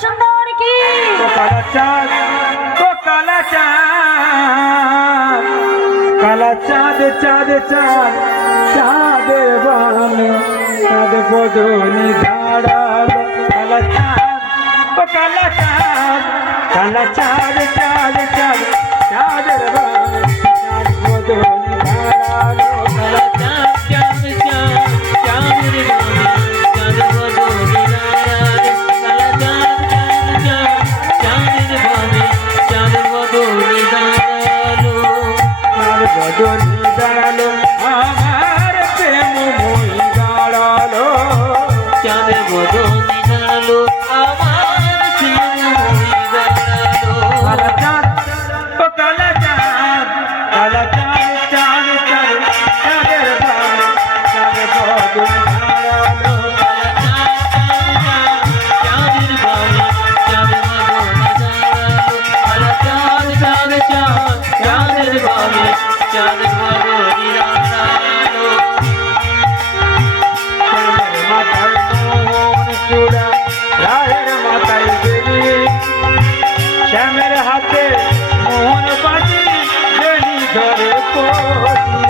সুন্দর কি কালা চাঁদ ও কালা চাঁদ কালা চাঁদ চাঁদ চাঁদ চাঁদের বানে চাঁদ বদনি ধারালো কালা চাঁদ ও কালা চাঁদ কালা চাঁদ চাঁদ চাঁদ চাঁদের বানে চাঁদ বদনি ধারালো কালা চাঁদ চাঁদ চাঁদ চাঁদের বানে চাঁদ বদনি ধারালো কালা চাঁদ চাঁদ চাঁদ চাঁদের বানে চাঁদ বদনি ধারালো চাঁদ বদনি ধারালো আমার প্রেম মই দাঁড়ালো চাঁদের বদনি ধারালো আমার প্রেম মই দাঁড়ালো কালা চাঁদ ও কালা চাঁদ কালা চাঁদ চাঁদ চাঁদ চাঁদের বানে চাঁদ বদনি ধারালো চাঁদের বানে চাঁদ বদনি ধারালো কালা চাঁদ চাঁদ চাঁদ চাঁদের বানে চাঁদ বদনি ধারালো শ্যামের মাথায় মোহন চূড়া রায়ের মাথায় দেবী শ্যামের হাতে মোহন বাজি বেনি ধরে কোটি